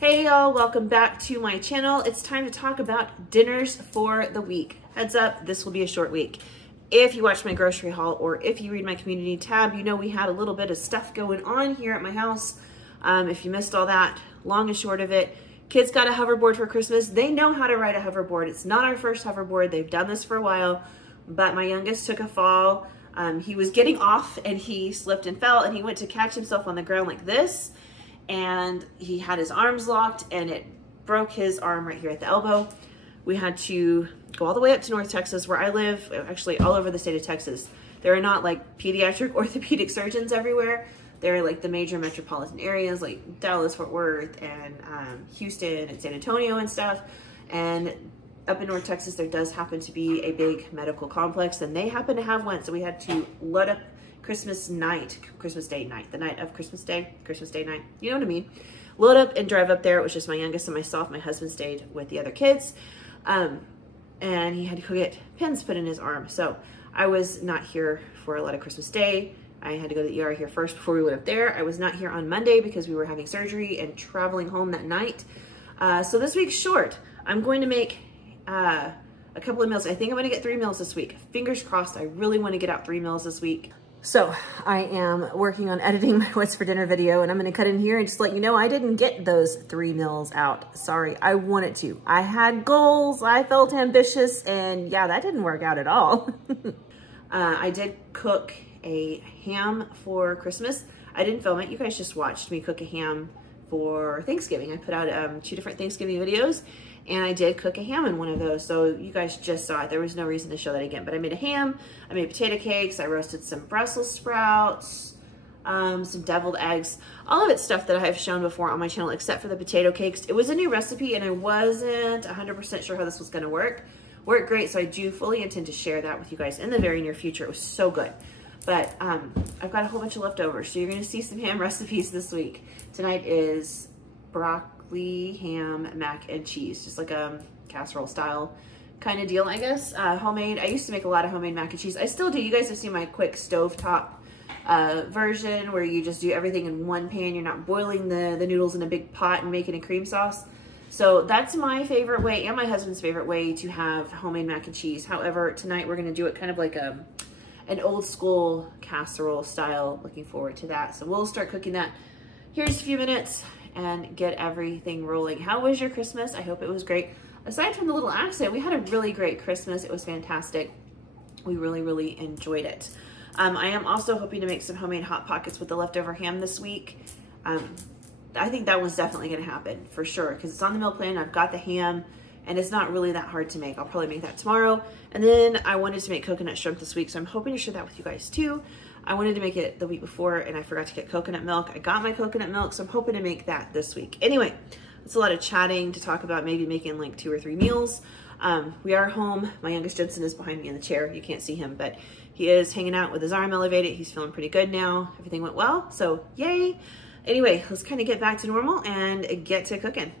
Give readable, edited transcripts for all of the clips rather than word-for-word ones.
Hey y'all, welcome back to my channel. It's time to talk about dinners for the week. Heads up, this will be a short week. If you watch my grocery haul or if you read my community tab, you know we had a little bit of stuff going on here at my house. If you missed all that, long and short of it, kids got a hoverboard for Christmas. They know how to ride a hoverboard. It's not our first hoverboard. They've done this for a while, but my youngest took a fall. He was getting off and he slipped and fell and he went to catch himself on the ground like this. And he had his arms locked and it broke his arm right here at the elbow. We had to go all the way up to North Texas where I live, actually all over the state of Texas. There are not like pediatric orthopedic surgeons everywhere. There are like the major metropolitan areas like Dallas, Fort Worth, and Houston and San Antonio and stuff. And up in North Texas, there does happen to be a big medical complex and they happen to have one. So we had to load up Christmas Day night, the night of Christmas Day night, you know what I mean? Load up and drive up there. It was just my youngest and myself. My husband stayed with the other kids. And he had to go get pins put in his arm. So I was not here for a lot of Christmas Day. I had to go to the ER here first before we went up there. I was not here on Monday because we were having surgery and traveling home that night. So this week's short. I'm going to make a couple of meals. I think I'm gonna get 3 meals this week. Fingers crossed, I really wanna get out 3 meals this week. So I am working on editing my what's for dinner video and I'm gonna cut in here and just let you know I didn't get those 3 meals out. Sorry, I wanted to. I had goals, I felt ambitious, and yeah, that didn't work out at all. I did cook a ham for Christmas. I didn't film it, you guys just watched me cook a ham for Thanksgiving. I put out 2 different Thanksgiving videos and I did cook a ham in one of those. So you guys just saw it. There was no reason to show that again, but I made a ham, I made potato cakes, I roasted some Brussels sprouts, some deviled eggs, all of it's stuff that I have shown before on my channel except for the potato cakes. It was a new recipe and I wasn't 100% sure how this was gonna work. Worked great, so I do fully intend to share that with you guys in the very near future. It was so good. But I've got a whole bunch of leftovers, so you're gonna see some ham recipes this week. Tonight is broccoli, ham, mac and cheese, just like a casserole style kind of deal, I guess. Homemade. I used to make a lot of homemade mac and cheese. I still do. You guys have seen my quick stovetop version where you just do everything in one pan. You're not boiling the noodles in a big pot and making a cream sauce. So that's my favorite way and my husband's favorite way to have homemade mac and cheese. However, tonight we're gonna do it kind of like an old school casserole style. Looking forward to that. So we'll start cooking that. Here's a few minutes and get everything rolling. How was your Christmas? I hope it was great. Aside from the little accident, we had a really great Christmas. It was fantastic. We really, really enjoyed it. I am also hoping to make some homemade Hot Pockets with the leftover ham this week. I think that one's definitely gonna happen for sure because it's on the meal plan. I've got the ham and it's not really that hard to make. I'll probably make that tomorrow. And then I wanted to make coconut shrimp this week, so I'm hoping to share that with you guys too. I wanted to make it the week before and I forgot to get coconut milk. I got my coconut milk, so I'm hoping to make that this week. Anyway, it's a lot of chatting to talk about maybe making like 2 or 3 meals. We are home. My youngest Jensen is behind me in the chair. You can't see him, but he is hanging out with his arm elevated. He's feeling pretty good now. Everything went well, so yay. Anyway, let's kind of get back to normal and get to cooking.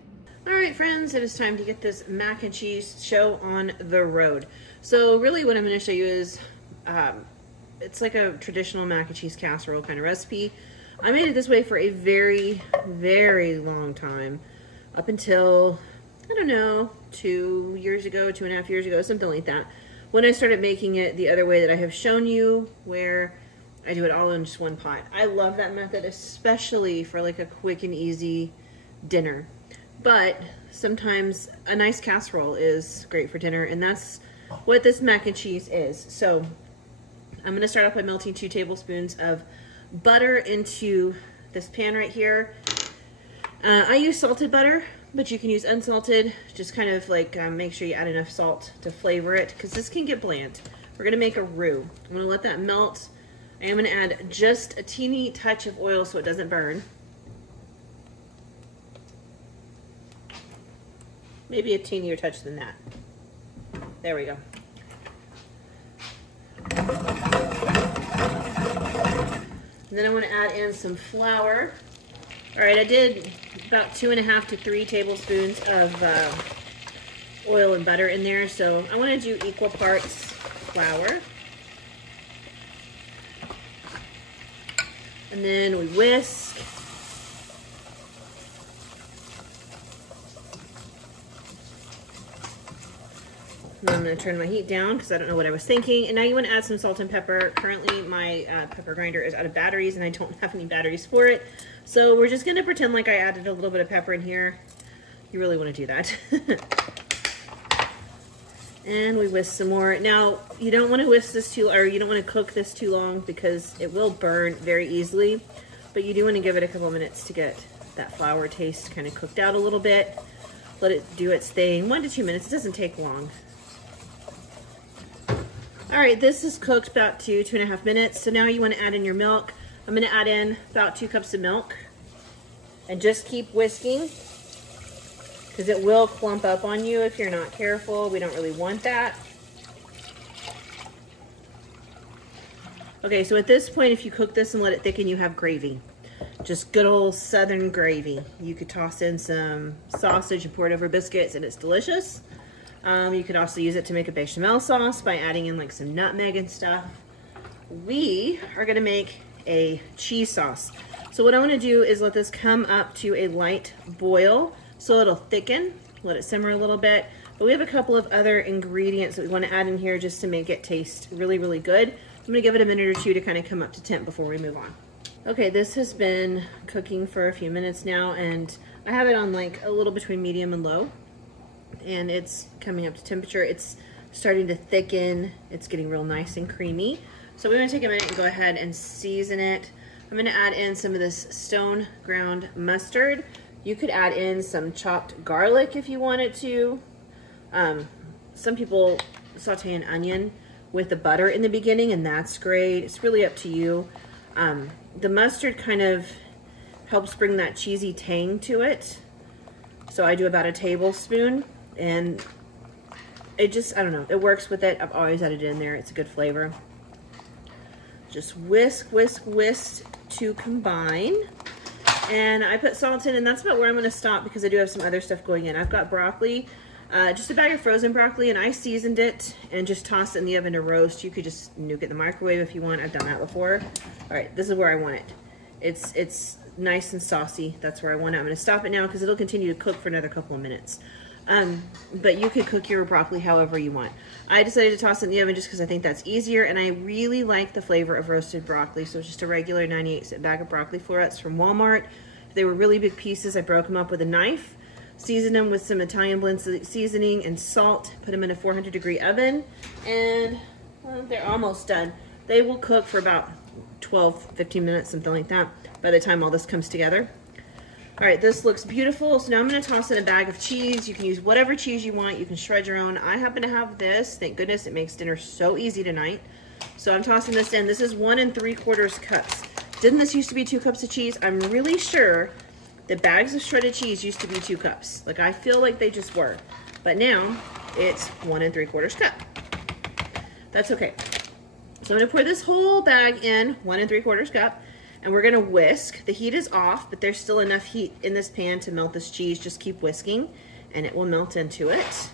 All right, friends, it is time to get this mac and cheese show on the road. So really what I'm gonna show you is, it's like a traditional mac and cheese casserole kind of recipe. I made it this way for a very, very long time, up until, I don't know, 2 years ago, 2.5 years ago, something like that. When I started making it the other way that I have shown you, where I do it all in just one pot. I love that method, especially for like a quick and easy dinner. But sometimes a nice casserole is great for dinner, and that's what this mac and cheese is. So I'm gonna start off by melting 2 tablespoons of butter into this pan right here. I use salted butter, but you can use unsalted. Just kind of like make sure you add enough salt to flavor it, because this can get bland. We're gonna make a roux. I'm gonna let that melt. I am gonna add just a teeny touch of oil so it doesn't burn. Maybe a teenier touch than that. There we go. And then I want to add in some flour. All right, I did about 2.5 to 3 tablespoons of oil and butter in there. So I want to do equal parts flour. And then we whisk. And I'm going to turn my heat down because I don't know what I was thinking. And now you want to add some salt and pepper. Currently, my pepper grinder is out of batteries, and I don't have any batteries for it. So we're just going to pretend like I added a little bit of pepper in here. You really want to do that. And we whisk some more. Now, you don't want to whisk this or you don't want to cook this too long because it will burn very easily. But you do want to give it a couple of minutes to get that flour taste kind of cooked out a little bit. Let it do its thing. 1 to 2 minutes. It doesn't take long. All right, this is cooked about 2.5 minutes. So now you want to add in your milk. I'm going to add in about 2 cups of milk and just keep whisking because it will clump up on you if you're not careful. We don't really want that. Okay, so at this point, if you cook this and let it thicken, you have gravy. Just good old Southern gravy. You could toss in some sausage and pour it over biscuits and it's delicious. You could also use it to make a bechamel sauce by adding in like some nutmeg and stuff. We are gonna make a cheese sauce. So what I wanna do is let this come up to a light boil so it'll thicken, let it simmer a little bit. But we have a couple of other ingredients that we wanna add in here just to make it taste really, really good. I'm gonna give it a minute or two to kind of come up to temp before we move on. Okay, this has been cooking for a few minutes now, and I have it on like a little between medium and low. And it's coming up to temperature. It's starting to thicken. It's getting real nice and creamy. So we're gonna take a minute and go ahead and season it. I'm gonna add in some of this stone ground mustard. You could add in some chopped garlic if you wanted to. Some people saute an onion with the butter in the beginning, and that's great. It's really up to you. The mustard kind of helps bring that cheesy tang to it. So I do about a tablespoon. And it just, I don't know, it works with it. I've always added it in there. It's a good flavor. Just whisk, whisk, whisk to combine. And I put salt in, and that's about where I'm going to stop because I do have some other stuff going in. I've got broccoli, just a bag of frozen broccoli, and I seasoned it and just tossed it in the oven to roast. You could just nuke it in the microwave if you want. I've done that before. All right, this is where I want it. It's nice and saucy. That's where I want it. I'm going to stop it now because it'll continue to cook for another couple of minutes. But you could cook your broccoli however you want. I decided to toss it in the oven just because I think that's easier, and I really like the flavor of roasted broccoli. So it's just a regular 98-cent bag of broccoli florets from Walmart. They were really big pieces. I broke them up with a knife, seasoned them with some Italian blend seasoning and salt, put them in a 400-degree oven, and they're almost done. They will cook for about 12-15 minutes, something like that, by the time all this comes together. All right, this looks beautiful. So now I'm gonna toss in a bag of cheese. You can use whatever cheese you want. You can shred your own. I happen to have this. Thank goodness, it makes dinner so easy tonight. So I'm tossing this in. This is 1 3/4 cups. Didn't this used to be 2 cups of cheese? I'm really sure the bags of shredded cheese used to be 2 cups. Like, I feel like they just were. But now it's 1 3/4 cup. That's okay. So I'm gonna pour this whole bag in, 1 3/4 cup. And we're gonna whisk. The heat is off, but there's still enough heat in this pan to melt this cheese. Just keep whisking and it will melt into it.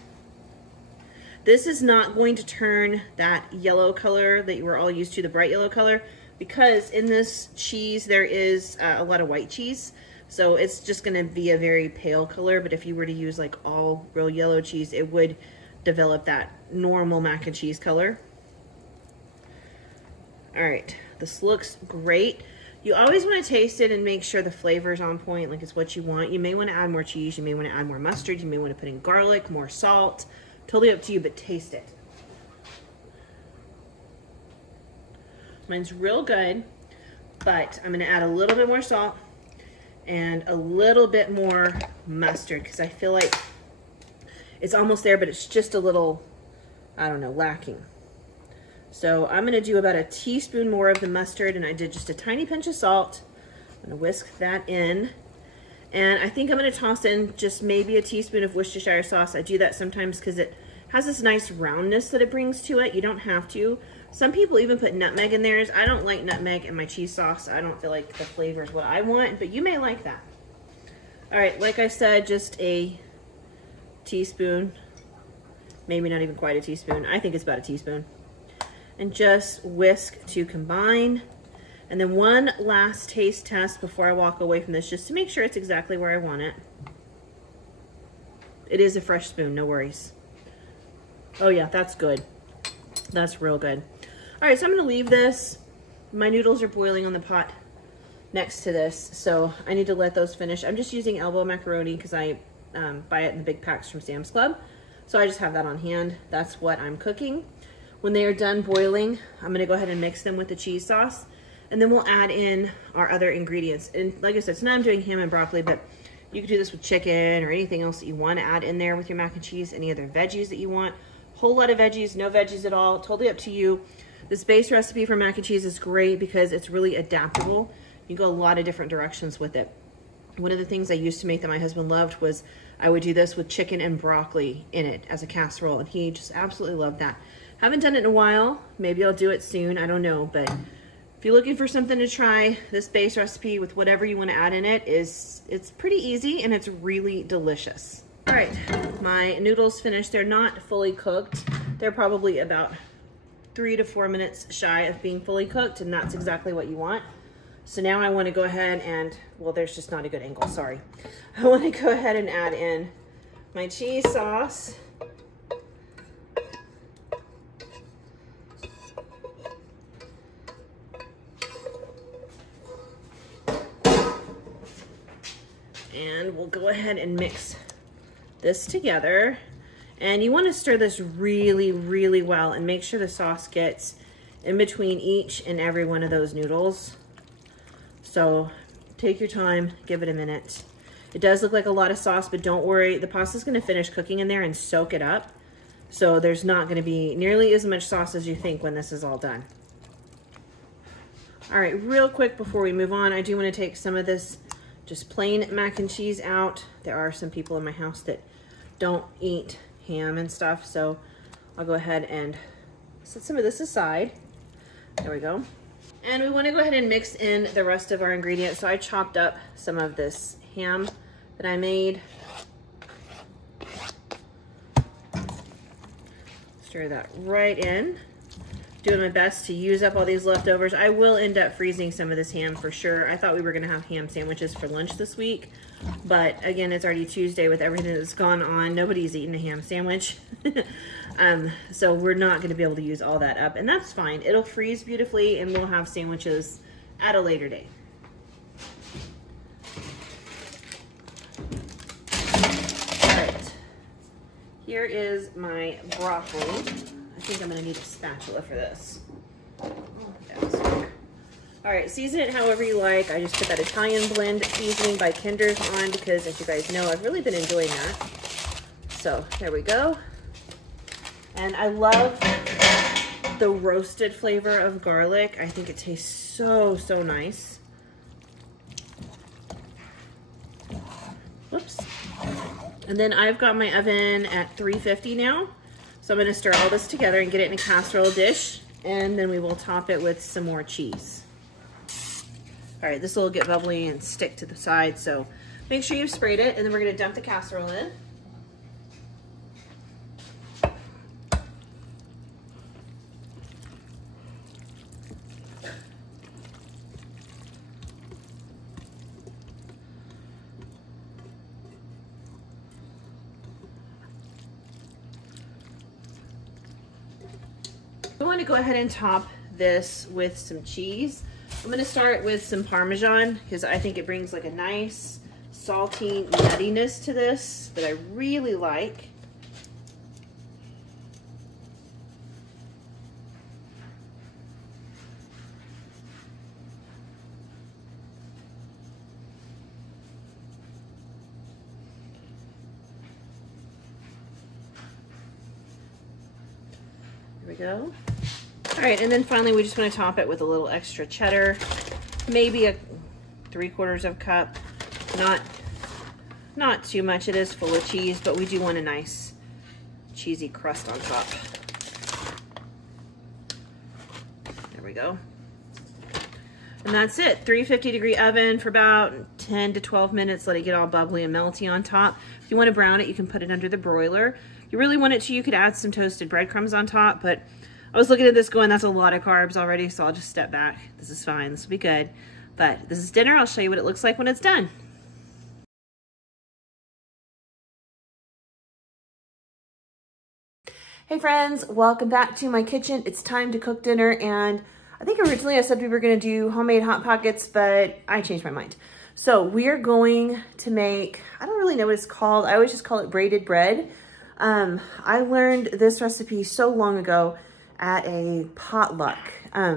This is not going to turn that yellow color that you were all used to, the bright yellow color, because in this cheese there is a lot of white cheese. So it's just gonna be a very pale color, but if you were to use like all real yellow cheese, it would develop that normal mac and cheese color. All right, this looks great. You always want to taste it and make sure the flavor is on point, like it's what you want. You may want to add more cheese, you may want to add more mustard, you may want to put in garlic, more salt. Totally up to you, but taste it. Mine's real good, but I'm going to add a little bit more salt and a little bit more mustard because I feel like it's almost there, but it's just a little, I don't know, lacking. So I'm gonna do about a teaspoon more of the mustard, and I did just a tiny pinch of salt. I'm gonna whisk that in. And I think I'm gonna toss in just maybe a teaspoon of Worcestershire sauce. I do that sometimes because it has this nice roundness that it brings to it. You don't have to. Some people even put nutmeg in theirs. I don't like nutmeg in my cheese sauce. I don't feel like the flavor is what I want, but you may like that. All right, like I said, just a teaspoon, maybe not even quite a teaspoon. I think it's about a teaspoon. And just whisk to combine. And then one last taste test before I walk away from this, just to make sure it's exactly where I want it. It is a fresh spoon, no worries. Oh yeah, that's good. That's real good. All right, so I'm gonna leave this. My noodles are boiling on the pot next to this, so I need to let those finish. I'm just using elbow macaroni because I buy it in the big packs from Sam's Club. So I just have that on hand. That's what I'm cooking. When they are done boiling, I'm gonna go ahead and mix them with the cheese sauce, and then we'll add in our other ingredients. And like I said, tonight I'm doing ham and broccoli, but you could do this with chicken or anything else that you want to add in there with your mac and cheese, any other veggies that you want. Whole lot of veggies, no veggies at all, totally up to you. This base recipe for mac and cheese is great because it's really adaptable. You go a lot of different directions with it. One of the things I used to make that my husband loved was I would do this with chicken and broccoli in it as a casserole, and he just absolutely loved that. Haven't done it in a while. Maybe I'll do it soon, I don't know, but if you're looking for something to try, this base recipe with whatever you want to add in it it's pretty easy and it's really delicious. All right, my noodles finished. They're not fully cooked. They're probably about 3 to 4 minutes shy of being fully cooked, and that's exactly what you want. So now I want to go ahead and, well, there's just not a good angle, sorry. I want to go ahead and add in my cheese sauce. And we'll go ahead and mix this together. And you want to stir this really, really well and make sure the sauce gets in between each and every one of those noodles. So take your time, give it a minute. It does look like a lot of sauce, but don't worry, the pasta's gonna finish cooking in there and soak it up. So there's not gonna be nearly as much sauce as you think when this is all done. All right, real quick before we move on, I do wanna take some of this just plain mac and cheese out. There are some people in my house that don't eat ham and stuff, so I'll go ahead and set some of this aside. There we go. And we want to go ahead and mix in the rest of our ingredients. So I chopped up some of this ham that I made. Stir that right in. Doing my best to use up all these leftovers. I will end up freezing some of this ham for sure. I thought we were gonna have ham sandwiches for lunch this week, but again, it's already Tuesday with everything that's gone on. Nobody's eaten a ham sandwich. So we're not gonna be able to use all that up, and that's fine. It'll freeze beautifully and we'll have sandwiches at a later date. All right, here is my broccoli. I think I'm gonna need a spatula for this. All right, season it however you like. I just put that Italian blend seasoning by Kinder's on because, as you guys know, I've really been enjoying that. So there we go. And I love the roasted flavor of garlic. I think it tastes so, so nice. Whoops. And then I've got my oven at 350 now. So I'm gonna stir all this together and get it in a casserole dish, and then we will top it with some more cheese. All right, this will get bubbly and stick to the side, so make sure you've sprayed it, and then we're gonna dump the casserole in. I want to go ahead and top this with some cheese. I'm going to start with some Parmesan because I think it brings like a nice salty nuttiness to this that I really like. There we go. All right, and then finally we just want to top it with a little extra cheddar, maybe a 3/4 cup. Not too much. It is full of cheese, but we do want a nice cheesy crust on top. There we go. And that's it. 350-degree oven for about 10 to 12 minutes. Let it get all bubbly and melty on top. If you want to brown it, you can put it under the broiler. You really want it to, you could add some toasted breadcrumbs on top, but I was looking at this going, that's a lot of carbs already, so I'll just step back. This is fine, this will be good. But this is dinner. I'll show you what it looks like when it's done. Hey friends, welcome back to my kitchen. It's time to cook dinner, and I think originally I said we were gonna do homemade Hot Pockets, but I changed my mind. So we're going to make, I don't really know what it's called. I always just call it braided bread. I learned this recipe so long ago at a potluck.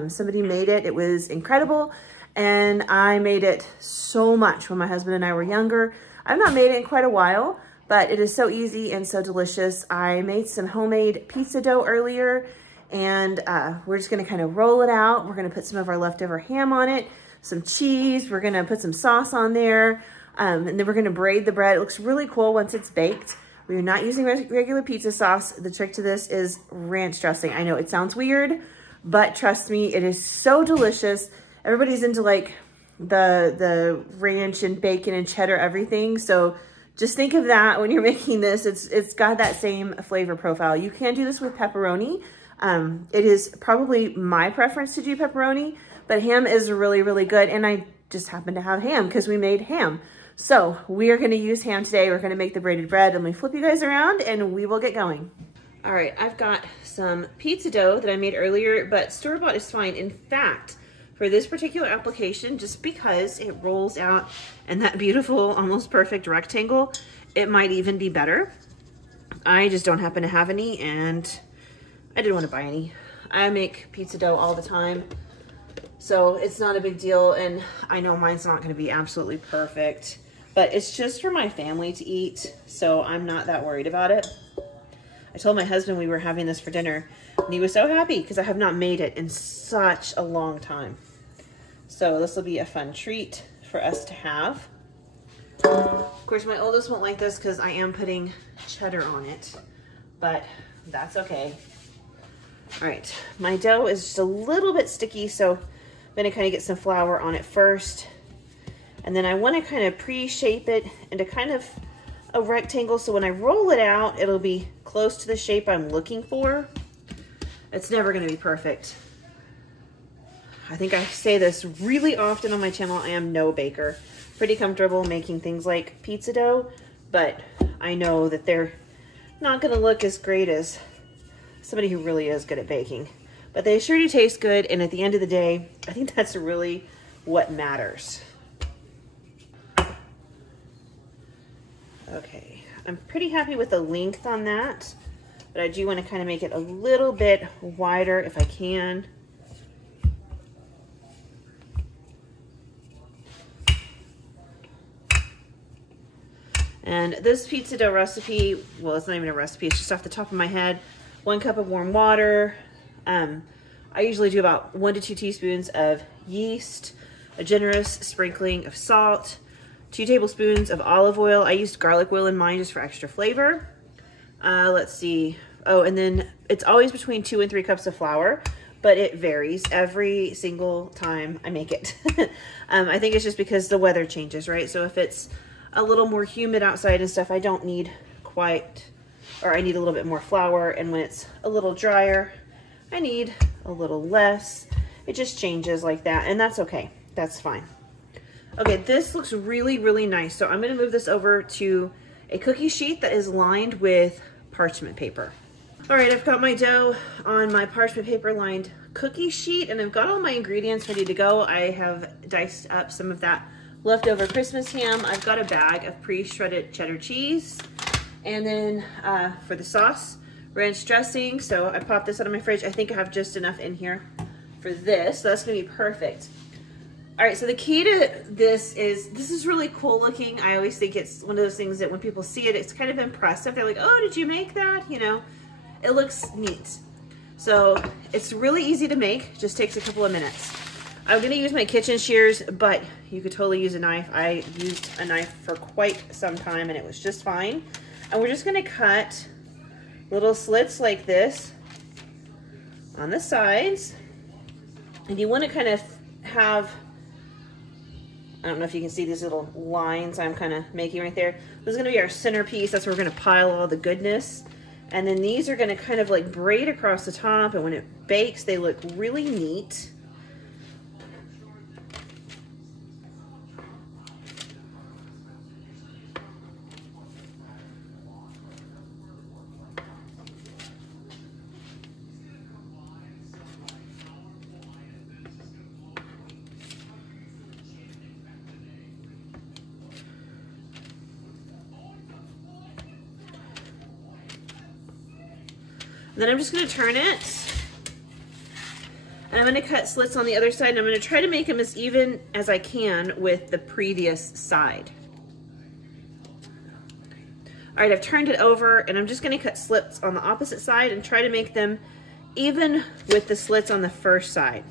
Somebody made it, it was incredible, and I made it so much when my husband and I were younger. I've not made it in quite a while, but it is so easy and so delicious. I made some homemade pizza dough earlier, and we're just gonna kind of roll it out. We're gonna put some of our leftover ham on it, some cheese. We're gonna put some sauce on there, and then we're gonna braid the bread. It looks really cool once it's baked. We're not using regular pizza sauce. The trick to this is ranch dressing. I know it sounds weird, but trust me, it is so delicious. Everybody's into like the ranch and bacon and cheddar everything, so just think of that when you're making this. It's got that same flavor profile. You can do this with pepperoni. It is probably my preference to do pepperoni, but ham is really, really good. And I just happen to have ham because we made ham. So we are gonna use ham today. We're gonna make the braided bread. Let me flip you guys around and we will get going. All right, I've got some pizza dough that I made earlier, but store-bought is fine. In fact, for this particular application, just because it rolls out in that beautiful, almost perfect rectangle, it might even be better. I just don't happen to have any, and I didn't want to buy any. I make pizza dough all the time, so it's not a big deal, and I know mine's not going to be absolutely perfect, but it's just for my family to eat, so I'm not that worried about it. I told my husband we were having this for dinner, and he was so happy because I have not made it in such a long time. So this will be a fun treat for us to have. Of course, my oldest won't like this because I am putting cheddar on it, but that's okay. All right, my dough is just a little bit sticky, so I'm gonna kind of get some flour on it first. And then I wanna kind of pre-shape it into kind of a rectangle, so when I roll it out, it'll be close to the shape I'm looking for. It's never gonna be perfect. I think I say this really often on my channel. I am no baker. Pretty comfortable making things like pizza dough, but I know that they're not gonna look as great as somebody who really is good at baking. But they sure do taste good, and at the end of the day, I think that's really what matters. Okay, I'm pretty happy with the length on that, but I do want to kind of make it a little bit wider if I can. And this pizza dough recipe, well, it's not even a recipe, it's just off the top of my head. 1 cup of warm water. I usually do about 1 to 2 teaspoons of yeast, a generous sprinkling of salt, 2 tablespoons of olive oil. I used garlic oil in mine just for extra flavor. Let's see. Oh, and then it's always between 2 and 3 cups of flour, but it varies every single time I make it. I think it's just because the weather changes, right? So if it's a little more humid outside and stuff, I don't need quite, or I need a little bit more flour. And when it's a little drier, I need a little less. It just changes like that, and that's okay. That's fine. Okay, this looks really, really nice. So I'm gonna move this over to a cookie sheet that is lined with parchment paper. All right, I've got my dough on my parchment paper lined cookie sheet, and I've got all my ingredients ready to go. I have diced up some of that leftover Christmas ham. I've got a bag of pre-shredded cheddar cheese. And then for the sauce, ranch dressing. So I popped this out of my fridge. I think I have just enough in here for this. So that's gonna be perfect. All right, so the key to this is really cool looking. I always think it's one of those things that when people see it, it's kind of impressive. They're like, oh, did you make that? You know, it looks neat. So it's really easy to make, just takes a couple of minutes. I'm gonna use my kitchen shears, but you could totally use a knife. I used a knife for quite some time and it was just fine. And we're just gonna cut little slits like this on the sides. And you wanna kind of have, I don't know if you can see these little lines I'm kind of making right there. This is gonna be our centerpiece. That's where we're gonna pile all the goodness. And then these are gonna kind of like braid across the top, and when it bakes, they look really neat. Then I'm just gonna turn it. And I'm gonna cut slits on the other side, and I'm gonna try to make them as even as I can with the previous side. All right, I've turned it over, and I'm just gonna cut slits on the opposite side and try to make them even with the slits on the first side.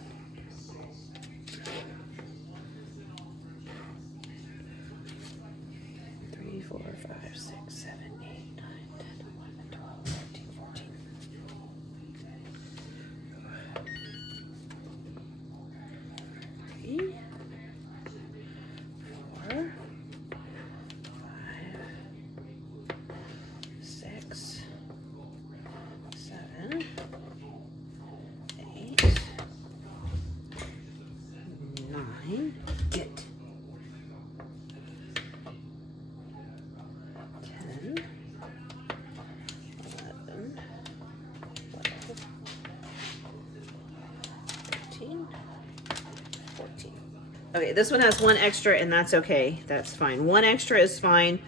Okay, this one has one extra, and that's okay. That's fine. One extra is fine.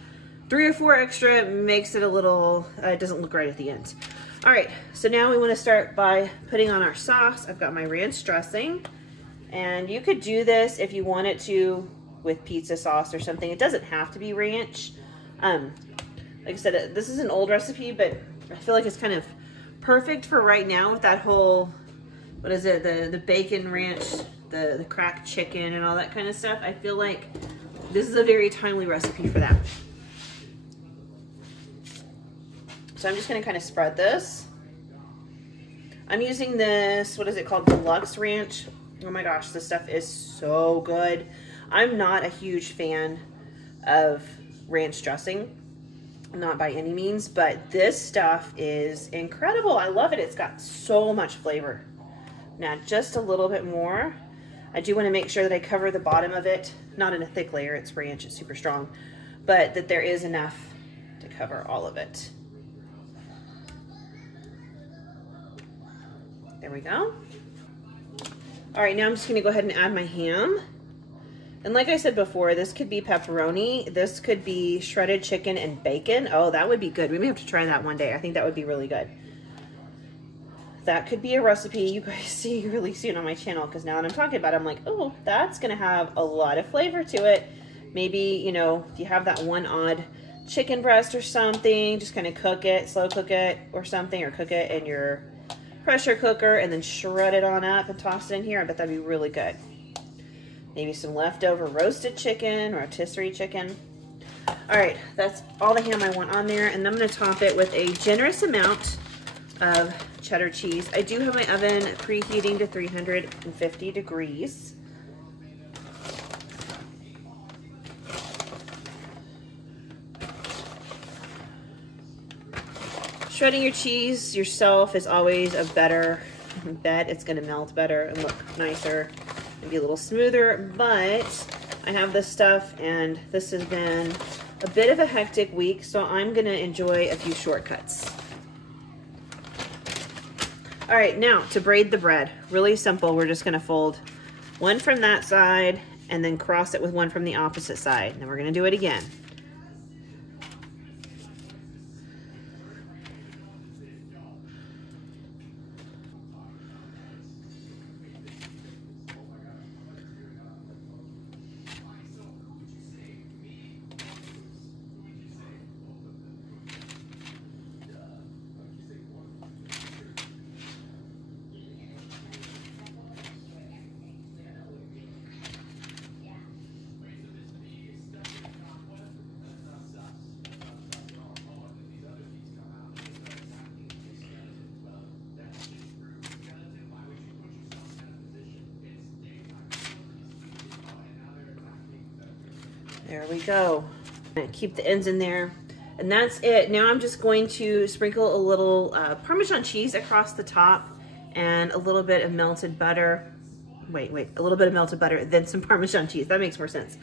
3 or 4 extra makes it a little, it doesn't look right at the end. All right, so now we want to start by putting on our sauce. I've got my ranch dressing, and you could do this if you wanted to with pizza sauce or something. It doesn't have to be ranch. Like I said, this is an old recipe, but I feel like it's kind of perfect for right now with that whole, what is it, the bacon ranch, the cracked chicken and all that kind of stuff. I feel like this is a very timely recipe for that. So I'm just gonna kind of spread this. I'm using this, what is it called, deluxe ranch. Oh my gosh, this stuff is so good. I'm not a huge fan of ranch dressing, not by any means, but this stuff is incredible. I love it. It's got so much flavor. Now just a little bit more. I do want to make sure that I cover the bottom of it, not in a thick layer, it's ranch, it's super strong, but that there is enough to cover all of it. There we go. All right, now I'm just gonna go ahead and add my ham. And like I said before, this could be pepperoni, this could be shredded chicken and bacon. Oh, that would be good. We may have to try that one day. I think that would be really good. That could be a recipe you guys see really soon on my channel, because now that I'm talking about it, I'm like, oh, that's gonna have a lot of flavor to it. Maybe, you know, if you have that one odd chicken breast or something, just kind of cook it, slow cook it or something, or cook it in your pressure cooker and then shred it on up and toss it in here. I bet that'd be really good. Maybe some leftover roasted chicken or rotisserie chicken. All right, that's all the ham I want on there, and I'm gonna top it with a generous amount of cheddar cheese. I do have my oven preheating to 350 degrees. Shredding your cheese yourself is always a better bet. It's gonna melt better and look nicer and be a little smoother, but I have this stuff and this has been a bit of a hectic week, so I'm gonna enjoy a few shortcuts. All right, now to braid the bread, really simple. We're just gonna fold one from that side and then cross it with one from the opposite side. And then we're gonna do it again. There we go. Keep the ends in there. And that's it. Now I'm just going to sprinkle a little Parmesan cheese across the top and a little bit of melted butter. Wait, a little bit of melted butter, then some Parmesan cheese. That makes more sense.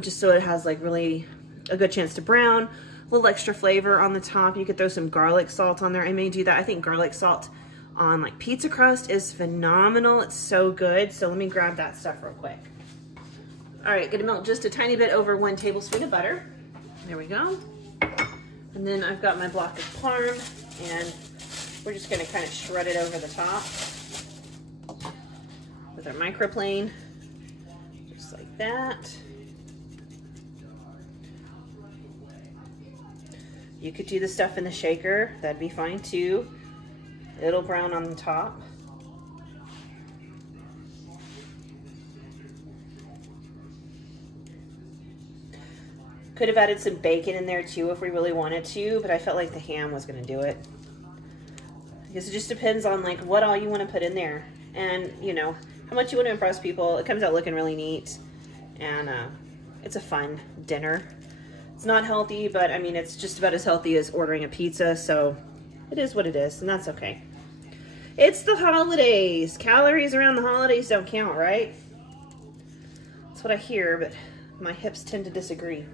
Just so it has like really a good chance to brown. A little extra flavor on the top. You could throw some garlic salt on there. I may do that. I think garlic salt on like pizza crust is phenomenal. It's so good. So let me grab that stuff real quick. All right, gonna melt just a tiny bit over 1 tablespoon of butter. There we go. And then I've got my block of parm and We're just gonna kind of shred it over the top with our microplane, just like that. You could do the stuff in the shaker, that'd be fine too. It'll brown on the top. Could have added some bacon in there too if we really wanted to, but I felt like the ham was gonna do it. I guess it just depends on like what all you want to put in there, and you know, how much you want to impress people. It comes out looking really neat, and it's a fun dinner. It's not healthy, but I mean, it's just about as healthy as ordering a pizza, so it is what it is, and that's okay. It's the holidays. Calories around the holidays don't count, right? That's what I hear, but my hips tend to disagree.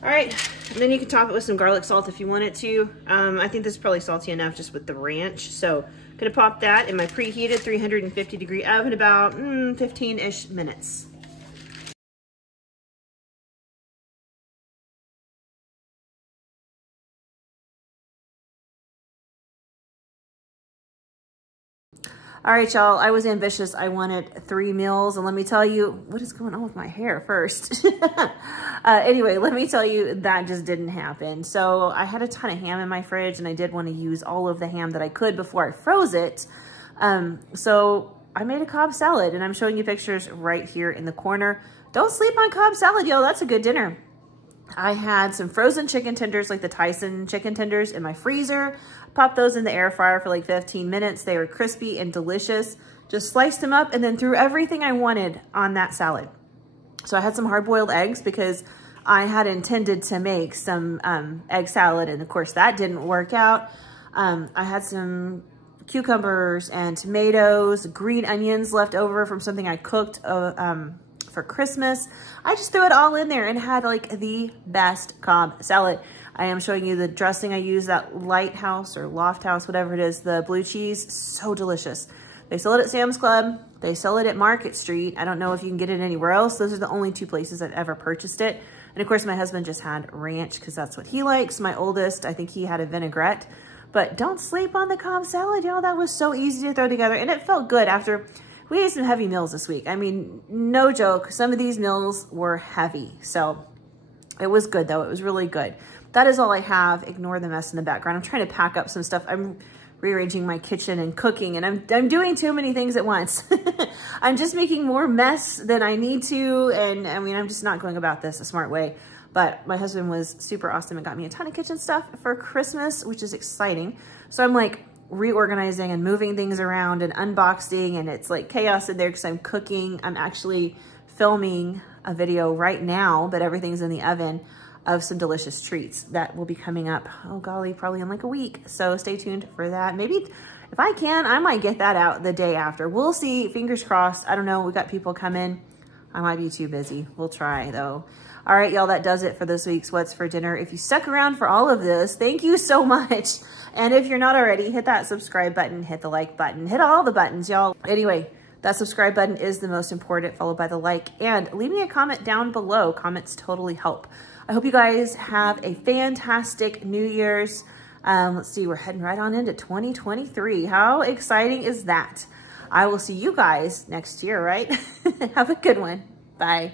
All right, and then you can top it with some garlic salt if you wanted to. I think this is probably salty enough just with the ranch. So I'm gonna pop that in my preheated 350-degree oven about 15-ish minutes. All right, y'all, I was ambitious. I wanted 3 meals, and let me tell you, what is going on with my hair first? Anyway, let me tell you, that just didn't happen. So I had a ton of ham in my fridge, and I did want to use all of the ham that I could before I froze it. So I made a Cobb salad, and I'm showing you pictures right here in the corner. Don't sleep on Cobb salad, y'all. That's a good dinner. I had some frozen chicken tenders, like the Tyson chicken tenders, in my freezer. Popped those in the air fryer for like 15 minutes. They were crispy and delicious. Just sliced them up and then threw everything I wanted on that salad. So I had some hard-boiled eggs because I had intended to make some egg salad, and of course that didn't work out. I had some cucumbers and tomatoes, green onions left over from something I cooked for Christmas. I just threw it all in there and had like the best Cobb salad. I am showing you the dressing I use, that Lighthouse or Loft House, whatever it is, the blue cheese, so delicious. They sell it at Sam's Club. They sell it at Market Street. I don't know if you can get it anywhere else. Those are the only 2 places I've ever purchased it. And of course my husband just had ranch because that's what he likes. My oldest, I think he had a vinaigrette. But don't sleep on the Cobb salad, y'all. That was so easy to throw together, and it felt good after we ate some heavy meals this week. I mean, no joke. Some of these meals were heavy. So it was good though. It was really good. That is all I have. Ignore the mess in the background. I'm trying to pack up some stuff. I'm rearranging my kitchen and cooking, and I'm doing too many things at once. I'm just making more mess than I need to. And I mean, I'm just not going about this a smart way. But my husband was super awesome and got me a ton of kitchen stuff for Christmas, which is exciting. So I'm like reorganizing and moving things around and unboxing, and it's like chaos in there because I'm cooking. I'm actually filming a video right now, but everything's in the oven, of some delicious treats that will be coming up, oh golly, probably in like a week. So stay tuned for that. Maybe if I can, I might get that out the day after. We'll see, fingers crossed. I don't know, we got people coming. I might be too busy. We'll try though. All right, y'all, that does it for this week's What's for Dinner. If you stuck around for all of this, thank you so much. And if you're not already, hit that subscribe button, hit the like button, hit all the buttons, y'all. Anyway, that subscribe button is the most important, followed by the like, and leave me a comment down below. Comments totally help. I hope you guys have a fantastic New Year's. Let's see, we're heading right on into 2023. How exciting is that? I will see you guys next year, right? Have a good one. Bye.